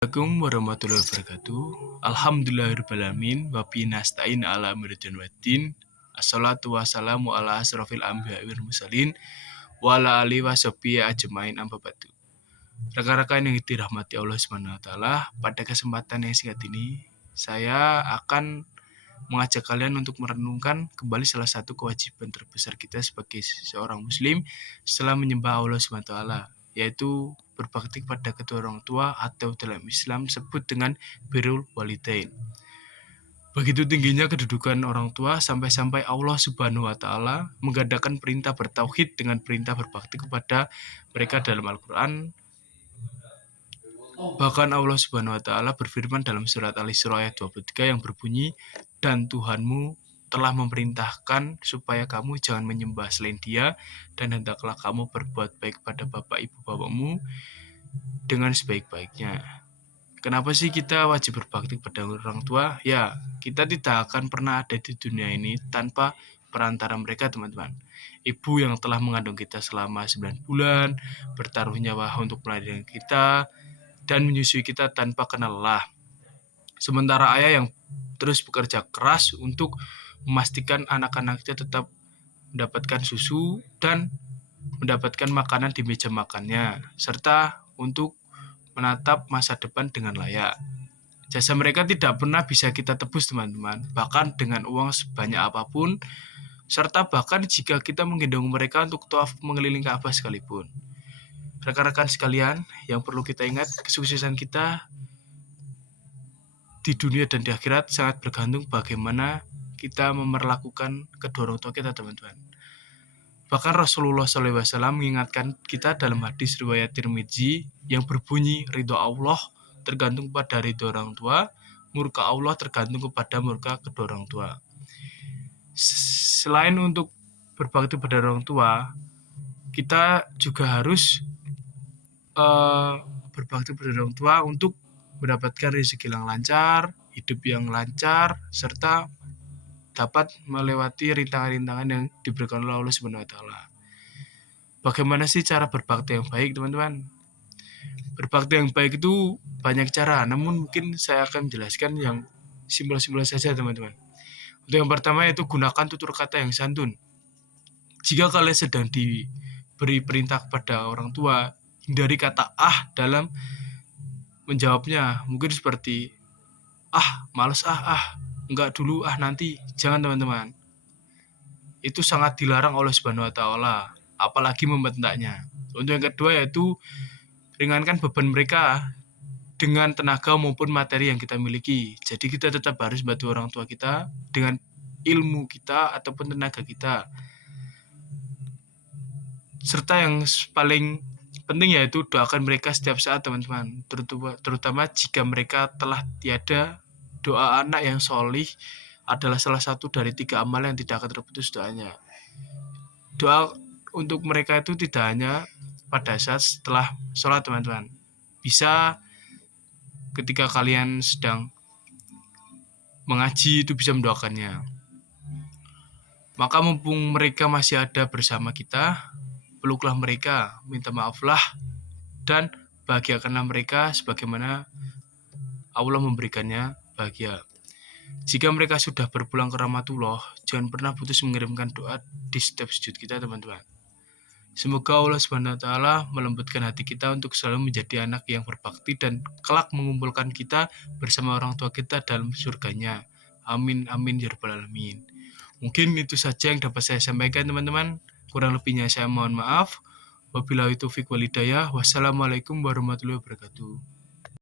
Assalamualaikum warahmatullahi wabarakatuh. Alhamdulillahirrahmanirrahim. Wa bihi nasta'in ala amrin waddin. Assalatu wassalamu ala asrofil anbiya'i wal mursalin wa ala alihi washabihi ajmain amma ba'du. Rekan-rekan yang dirahmati Allah Subhanahu wa taala, pada kesempatan yang singkat ini saya akan mengajak kalian untuk merenungkan kembali salah satu kewajiban terbesar kita sebagai seorang muslim setelah menyembah Allah Subhanahu wa taala, yaitu berbakti kepada kedua orang tua atau dalam Islam disebut dengan birrul walidain. Begitu tingginya kedudukan orang tua sampai-sampai Allah Subhanahu wa taala menggandakan perintah bertauhid dengan perintah berbakti kepada mereka dalam Al-Qur'an. Bahkan Allah Subhanahu wa taala berfirman dalam surat Al-Isra ayat 23 yang berbunyi, "Dan Tuhanmu telah memerintahkan supaya kamu jangan menyembah selain Dia, dan hendaklah kamu berbuat baik pada bapak ibu bapakmu dengan sebaik-baiknya." Kenapa sih kita wajib berbakti pada orang tua? Ya, kita tidak akan pernah ada di dunia ini tanpa perantara mereka, teman-teman. Ibu yang telah mengandung kita selama 9 bulan, bertaruh nyawa untuk melahirkan kita, dan menyusui kita tanpa kenal lelah. Sementara ayah yang terus bekerja keras untuk memastikan anak-anak kita tetap mendapatkan susu dan mendapatkan makanan di meja makannya, serta untuk menatap masa depan dengan layak. Jasa mereka tidak pernah bisa kita tebus, teman-teman, bahkan dengan uang sebanyak apapun, serta bahkan jika kita menggendong mereka untuk tawaf mengelilingi Ka'bah sekalipun. Rekan-rekan sekalian, yang perlu kita ingat, kesuksesan kita di dunia dan di akhirat sangat bergantung bagaimana kita memperlakukan kedua orang tua kita, teman-teman. Bahkan Rasulullah SAW mengingatkan kita dalam hadis riwayat Tirmidzi yang berbunyi, ridho Allah tergantung pada ridho orang tua, murka Allah tergantung kepada murka kedua orang tua. Selain untuk berbakti pada orang tua, kita juga harus berbakti pada orang tua untuk mendapatkan rezeki yang lancar, hidup yang lancar, serta dapat melewati rintangan-rintangan yang diberikan oleh Allah Subhanahu wa taala. Bagaimana sih cara berbakti yang baik, teman-teman? Berbakti yang baik itu banyak cara, namun mungkin saya akan menjelaskan yang simpel-simpel saja, teman-teman. Untuk yang pertama yaitu gunakan tutur kata yang santun. Jika kalian sedang diberi perintah kepada orang tua, hindari kata dalam menjawabnya. Mungkin seperti males enggak dulu, nanti. Jangan, teman-teman. Itu sangat dilarang oleh Subhanahu wa taala, apalagi membentaknya. Untuk yang kedua yaitu ringankan beban mereka dengan tenaga maupun materi yang kita miliki. Jadi kita tetap harus bantu orang tua kita dengan ilmu kita ataupun tenaga kita. Serta yang paling penting yaitu doakan mereka setiap saat, teman-teman, terutama jika mereka telah tiada. Doa anak yang solih adalah salah satu dari 3 amal yang tidak akan terputus doanya. Doa untuk mereka itu tidak hanya pada saat setelah sholat, teman-teman, bisa ketika kalian sedang mengaji itu bisa mendoakannya. Maka mumpung mereka masih ada bersama kita, peluklah mereka, minta maaflah, dan bahagiakanlah mereka sebagaimana Allah memberikannya bahagia. Jika mereka sudah berpulang ke rahmatullah, jangan pernah putus mengirimkan doa di setiap sujud kita, teman-teman. Semoga Allah Subhanahu wa taala melembutkan hati kita untuk selalu menjadi anak yang berbakti dan kelak mengumpulkan kita bersama orang tua kita dalam surganya. Amin amin ya rabbal alamin. Mungkin itu saja yang dapat saya sampaikan, teman-teman. Kurang lebihnya saya mohon maaf. Wabillahi taufiq wal hidayah. Wassalamualaikum warahmatullahi wabarakatuh.